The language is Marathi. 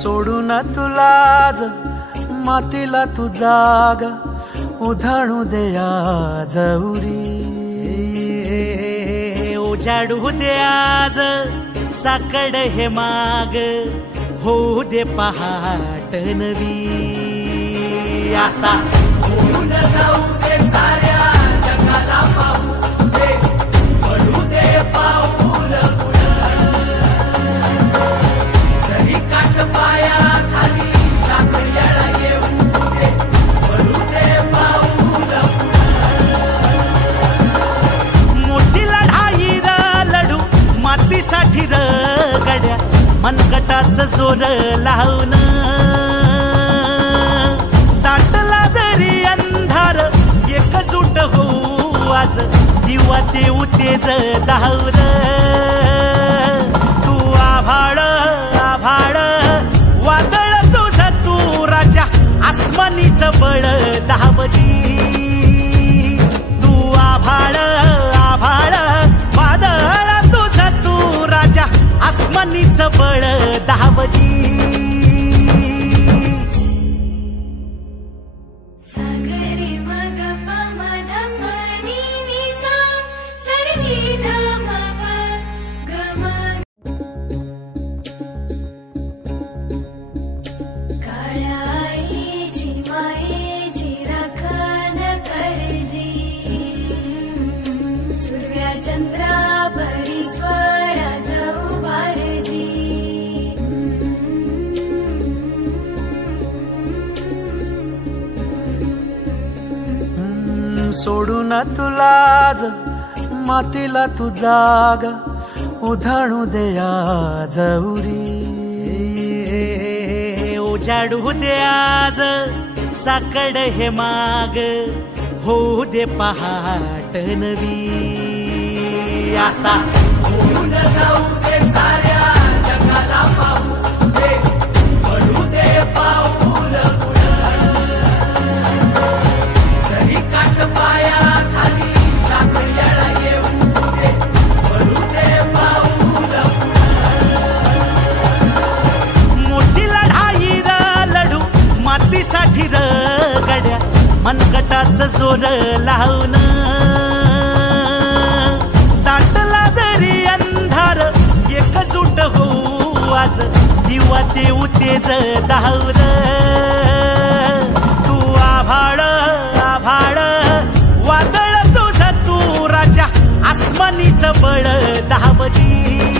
सोडून तुलाज मातीला तू जाग उधाणू दे आज उरी उजाडू दे आज साकड हे माग होऊ दे पहाट नवी आता होऊन जाऊ दे साऱ्या जगाला पाहू दे पडू दे पाऊल जरी काट पाया खाली लाकड्याला येऊ दे पडू दे पाऊल मोठी लढाई र लढू मातीसाठी र गड्या मनगटाच जोर लावून दाटला जरी अंधार एकजूट होऊ आज दिवा देऊ तेज दावर तू आभाळ आभाळ वादळ तुझ तू राजा आसमानीच बळ दावली तू आभाळ आभाळ वादळ तुझ तू राजा आसमानीच बळ दावली सोडून तुलाज मातीला तू जाग उधाणू दे आज उरी उजाडू दे आज साकड हे माग होऊ दे पहाट नवी आता होऊन जाऊ दे साऱ्या जगाला पाहू दे पडू दे पाऊल जरी काट पाया खाली लाकड्याला येऊ दे पडू दे पाऊल मोठी लढाई र लढू मातीसाठी र गड्या मनगटाच जोर लावून दाटला जरी अंधार एकजूट होऊ आज दिवा देऊ तेज दावर तू आभाळ आभाळ वादळ तुझ तू राजा आसमानीच बळ दावली